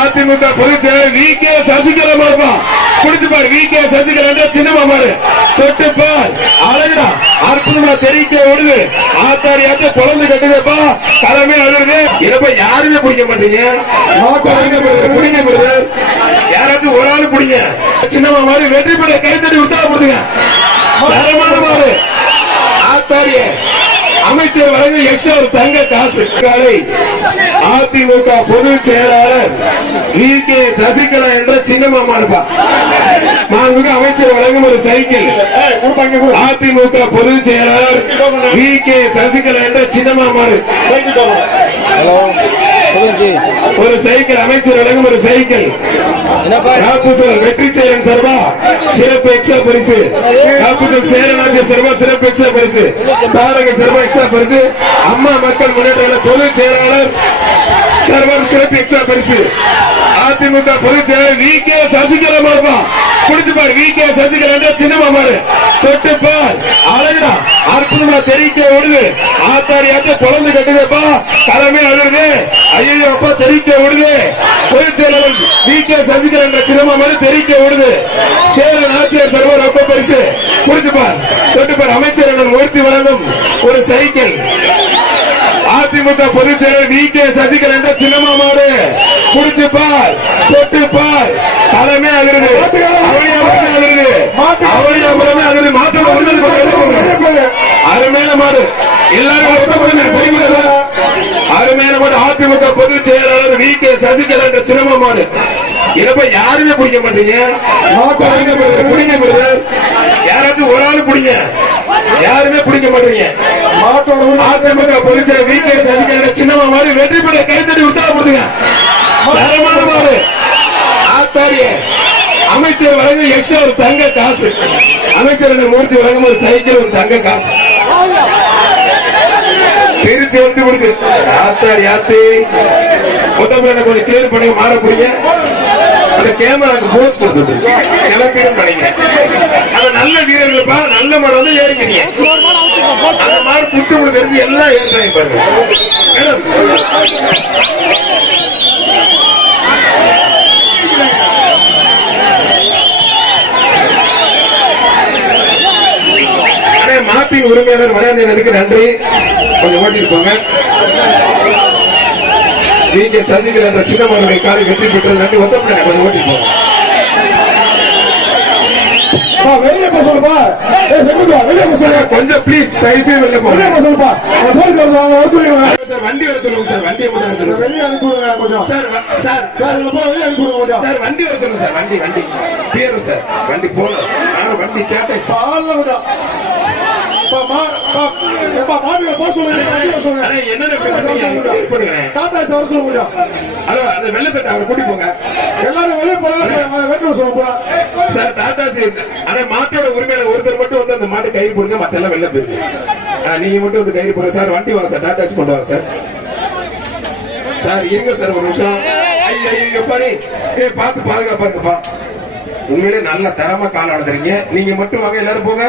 அதிமுக பொதுச் செயலர் V K Sasikala மாறுபா குடிச்சு பாரு வி கே சசிகலா சின்னமா மாறு. தொட்டு பார். அழகுடா. அற்புதமா தெரிவிக்க விடுது ஆத்தாடி ஆத்த குழந்தை கட்டுதப்பா. தலைமை அழுது இடப்ப யாருமே பிடிக்க மாட்டீங்க? பிடிங்க யாராச்சும் ஒரு ஆள் பிடிங்க. சின்னமா மாதிரி வெற்றி பெற கைத்தடி உற்சாகப்படுத்துங்க தரமான மாறு. ஆத்தாடிய அமைச்சர் வழங்க எக்ஸ்ட்ரா ஒரு தங்க காசு. காலை. அதிமுக பொதுச் செயலாளர் வி. கே. சசிகலா என்ற சின்னமாமா இருப்பா மாண்புமிகு அமைச்சர் வழங்கும் ஒரு சைக்கிள். அதிமுக பொதுச் செயலாளர் வி. கே. சசிகலா என்ற ஜி ஒரு சைக்கிள் அமைச்சர் வழங்கும் ஒரு சைக்கிள். வெற்றி செயலன் சார்பா சிறப்பு எக்ஸ்ட்ரா பரிசு. சேரநாஜன் சார்பா சிறப்பு எக்ஸ்ட்ரா பரிசு. தாரக சார்பா எக்ஸ்ட்ரா பரிசு. அம்மா மக்கள் முன்னேற்ற பொதுச் செயலாளர் சர்வர் சிறப்பிச்சா பரிசு அதிமுக பொதுச் செயலாளர் வி கே சசிகலா மாமா குடிச்சு பாரு வி கே சசிகலா என்ற சின்னமா மாறு தொட்டு பார் அழகுடா அற்புதமா தெரிவிக்க விடுது ஆத்தாடி ஆத்த குழந்தை கட்டுதப்பா தலைமை அழுது ஐயோ அப்பா தெரிவிக்க விடுது பொதுச் செயலாளர் வி கே சசிகலா என்ற சின்னமா மாறு தெரிவிக்க விடுது சேரன் ஆசிரியர் சர்வர் ரொக்க பரிசு குடிச்சு பார் தொட்டு பார் அமைச்சர் மூர்த்தி வழங்கும் ஒரு சைக்கிள் அதிமுக பொதுச் செயலர் வி கே சசிகலா என்ற சின்னமா மாறு குடிச்சு பார் தொட்டு பார். தலைமை அவனியாபுரமே அகிருது அவனியாபுரமே அகிருது மாற்றோட உன்னது அருமையான மாடு. எல்லாரும்? அருமையான மாடு. அதிமுக பொதுச் செயலாளர் வி கே சசிகலா என்ற சின்னமா மாடு. இதப்ப யாருமே பிடிக்க மாட்டீங்க? பிடிங்க. யாராச்சும் ஒரு ஆளு பிடிங்க. யாருமே பிடிக்க மாட்டீங்க. அதிமுக வி சசிகலா சின்னமா மாதிரி வெற்றி பெற கைத்தடி உற்சாகப்படுத்துங்க தரமான மாடு. ஆத்தாடிய அமைச்சர் வழங்க எக்ஸ்ட்ரா ஒரு தங்க காசு. அமைச்சர் மூர்த்தி வழங்கும் ஒரு சைக்கிள் ஒரு தங்க காசு. திருச்சி வந்து கொடுக்கு ஆத்தாடி ஆத்தி. முதல்ல கொஞ்சம் கிளியர் பண்ணி மாற போறீங்க அந்த கேமராக்கு போஸ் கொடுத்துட்டு. கிளம்பிடும் நினைக்கிறேன். அது நல்ல வீரர்கள்ப்பா நல்ல மாடு வந்து ஏறிக்கிறீங்க அந்த மாதிரி புத்து கொடுக்கறது எல்லாம் ஏற்றாங்க பாருங்க. உரிமையாளர் வரையாளருக்கு நன்றி. கொஞ்சம் ஓட்டிட்டு போங்க வி. கே. சசிகலா என்ற சின்னமனுடைய காலை வெற்றி பெற்றது. நன்றி. ஒத்தப்பட கொஞ்சம் ஓட்டிட்டு போங்க வெளியே செங்குப்பா வெளியே போக சொல்லு கொஞ்சம் ப்ளீஸ் தயவு செய்து வெளில போங்க. வெளியே அந்த போலீஸ் வருவாங்க ஒத்துழைங்க சார் வண்டி வர சொல்லுங்க சார் மட்டும் வர சொல்லுங்க. வெளியே அனுப்பி விடுங்க கொஞ்சம். சார் சார் சார் வெளியே அனுப்பி விடுங்க கொஞ்சம். சார் வண்டி வர சொல்லுங்க சார் வண்டி வண்டி. பேரும் சார் வண்டி போகணும் வண்டி கேட்டேன். சார் சால்ல உரிமையில ஒருத்தர் மட்டும் வந்து அந்த மாட்டு கயிறு போடுங்க மத்த எல்லாம் வெளில நீங்க மட்டும் வந்து கயிறு போடுங்க. சார் வண்டி வாங்க சார். டாடா கொண்டு வாங்க சார். சார் இருங்க சார் ஒரு நிமிஷம். பார்த்து பாதுகாப்பா இருக்கப்பா உண்மையிலே நல்ல தரமா கால் ஆடுறீங்க நீங்க மட்டும் வாங்க எல்லாரும் போங்க.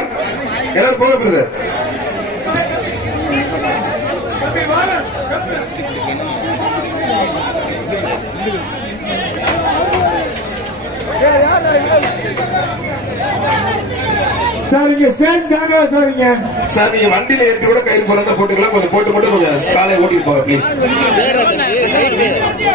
எல்லாரும் போங்க பிரதர். சார் இங்க ஸ்டேஜ் தாங்க சார் இங்க சார் நீங்க வண்டியில ஏறிட்டு கூட கயிறு போறதா போட்டுக்கலாம் கொஞ்சம் போட்டு மட்டும் கொஞ்சம் காலை ஓட்டிட்டு போங்க ப்ளீஸ் சார் ரோட்பா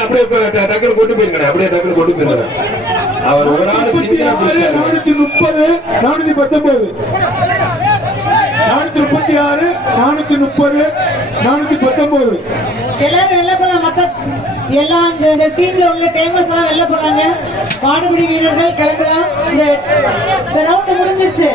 அப்படியே இப்ப ட- டக்குனு கொண்டு போயிருக்கேன் அப்படியே டக்குனு கொண்டு போயிருக்கேன் அவர் ஒரு ஆள் முப்பத்தி சிங்கிளா நானூத்தி முப்பது நானூத்தி பத்தொன்பது நானூத்தி முப்பத்தி ஆறு நானூத்தி முப்பது நானூத்தி பத்தொன்பது எல்லாரும் வெளில போலாம் மத்த எல்லாம் இந்த இந்த டீம்ல உள்ள டேமஸ் எல்லாம் வெளில போறாங்க மாடுபிடி வீரர்கள் கிளம்பலாம் இந்த ரவுண்ட் முடிஞ்சிருச்சு.